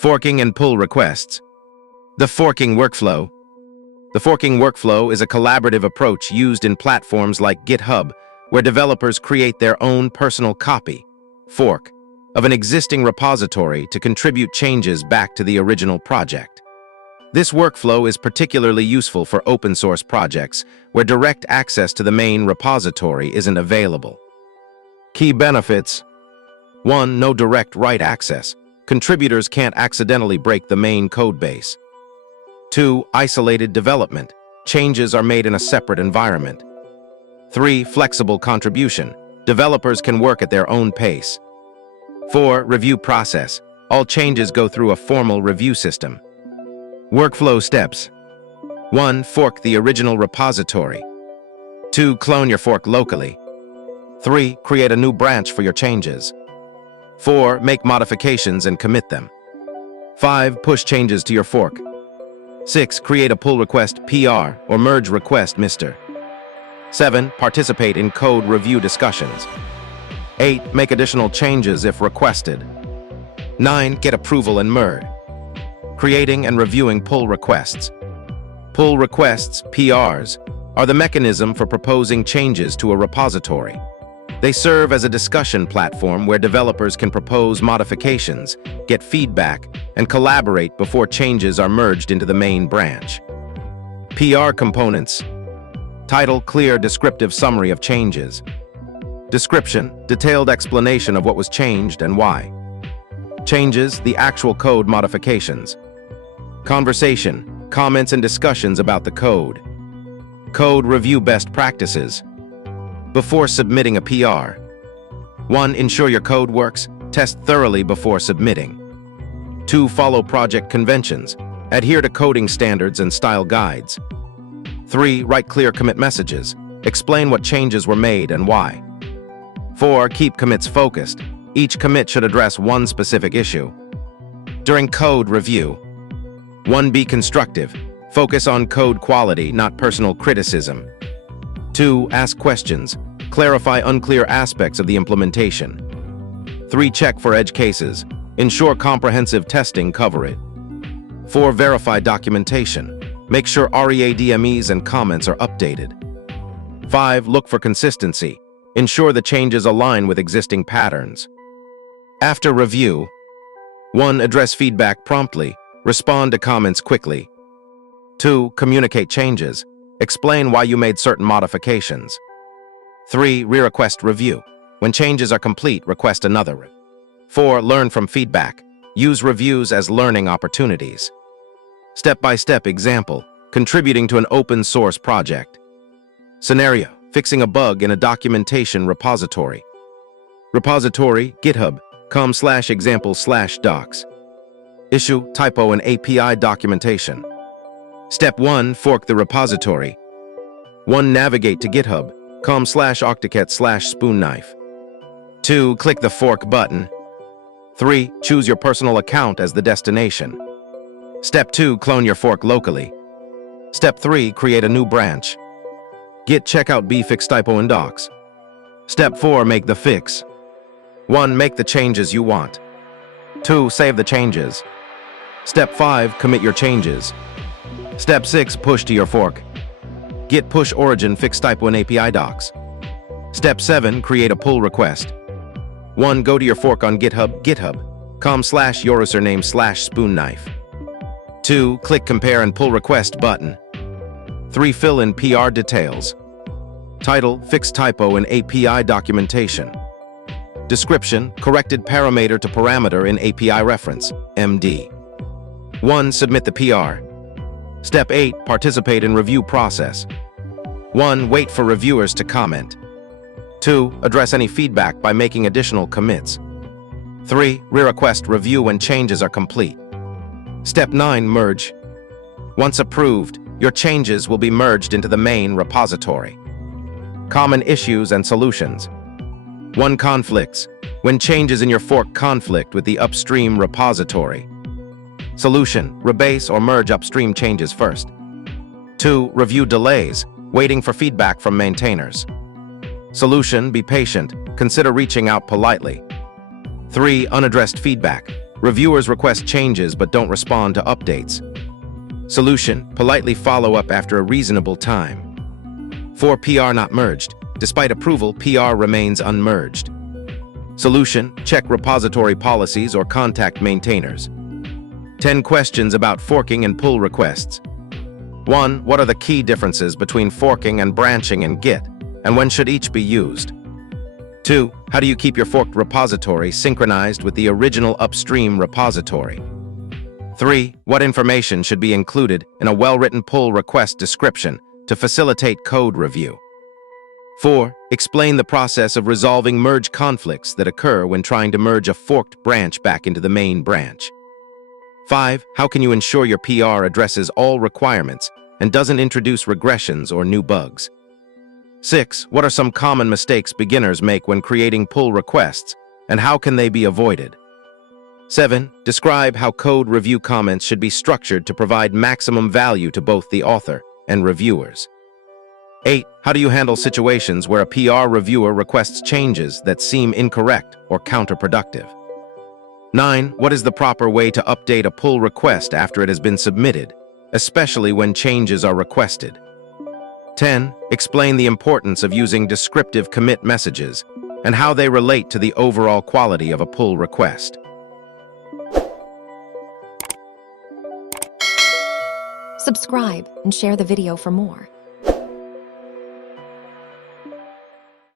Forking and pull requests. The forking workflow. The forking workflow is a collaborative approach used in platforms like GitHub, where developers create their own personal copy, fork, of an existing repository to contribute changes back to the original project. This workflow is particularly useful for open-source projects, where direct access to the main repository isn't available. Key benefits. 1. No direct write access. Contributors can't accidentally break the main codebase. 2. Isolated development. Changes are made in a separate environment. 3. Flexible contribution. Developers can work at their own pace. 4. Review process. All changes go through a formal review system. Workflow steps. 1. Fork the original repository. 2. Clone your fork locally. 3. Create a new branch for your changes. 4. Make modifications and commit them. 5. Push changes to your fork. 6. Create a pull request PR or merge request MR. 7. Participate in code review discussions. 8. Make additional changes if requested. 9. Get approval and merge. Creating and reviewing pull requests. Pull requests, PRs, are the mechanism for proposing changes to a repository. They serve as a discussion platform where developers can propose modifications, get feedback, and collaborate before changes are merged into the main branch. PR components. Title, clear, descriptive summary of changes. Description, detailed explanation of what was changed and why. Changes, the actual code modifications. Conversation, comments and discussions about the code. Code review best practices. Before submitting a PR. 1. Ensure your code works. Test thoroughly before submitting. 2. Follow project conventions. Adhere to coding standards and style guides. 3. Write clear commit messages. Explain what changes were made and why. 4. Keep commits focused. Each commit should address one specific issue. During code review. 1. Be constructive. Focus on code quality, not personal criticism. 2. Ask questions. Clarify unclear aspects of the implementation. 3. Check for edge cases. Ensure comprehensive testing cover it. 4. Verify documentation. Make sure READMEs and comments are updated. 5. Look for consistency. Ensure the changes align with existing patterns. After review. 1. Address feedback promptly. Respond to comments quickly. 2. Communicate changes. Explain why you made certain modifications. 3. Re-request review. When changes are complete, request another. 4. Learn from feedback. Use reviews as learning opportunities. Step-by-step example, contributing to an open-source project. Scenario, fixing a bug in a documentation repository. Repository, github.com/example/docs. Issue, typo, and API documentation. Step 1. Fork the repository. 1. Navigate to github.com/octocat/spoonknife. 2. Click the fork button. 3. Choose your personal account as the destination. Step 2. Clone your fork locally. Step 3. Create a new branch. Git checkout b fix typo in docs. Step 4. Make the fix. 1. Make the changes you want. 2. Save the changes. Step 5. Commit your changes. Step 6. Push to your fork. Git push origin fix typo in API docs. Step 7. Create a pull request. 1. Go to your fork on GitHub, github.com/username/spoonknife. 2. Click compare and pull request button. 3. Fill in PR details. Title, fix typo in API documentation. Description, corrected parameter to parameter in API reference, MD. 1. Submit the PR. Step 8. Participate in review process. 1. Wait for reviewers to comment. 2. Address any feedback by making additional commits. 3. Re-request review when changes are complete. Step 9. Merge. Once approved, your changes will be merged into the main repository. Common issues and solutions. 1. Conflicts. When changes in your fork conflict with the upstream repository. Solution. Rebase or merge upstream changes first. 2. Review delays. Waiting for feedback from maintainers. Solution. Be patient. Consider reaching out politely. 3. Unaddressed feedback. Reviewers request changes but don't respond to updates. Solution: politely follow up after a reasonable time. 4. PR not merged. Despite approval, PR remains unmerged. Solution: check repository policies or contact maintainers. 10 questions about forking and pull requests. 1. What are the key differences between forking and branching in Git, and when should each be used? 2. How do you keep your forked repository synchronized with the original upstream repository? 3. What information should be included in a well-written pull request description to facilitate code review? 4. Explain the process of resolving merge conflicts that occur when trying to merge a forked branch back into the main branch. 5. How can you ensure your PR addresses all requirements and doesn't introduce regressions or new bugs? 6. What are some common mistakes beginners make when creating pull requests, and how can they be avoided? 7. Describe how code review comments should be structured to provide maximum value to both the author and reviewers. 8. How do you handle situations where a PR reviewer requests changes that seem incorrect or counterproductive? 9. What is the proper way to update a pull request after it has been submitted, especially when changes are requested? 10. Explain the importance of using descriptive commit messages and how they relate to the overall quality of a pull request. Subscribe and share the video for more.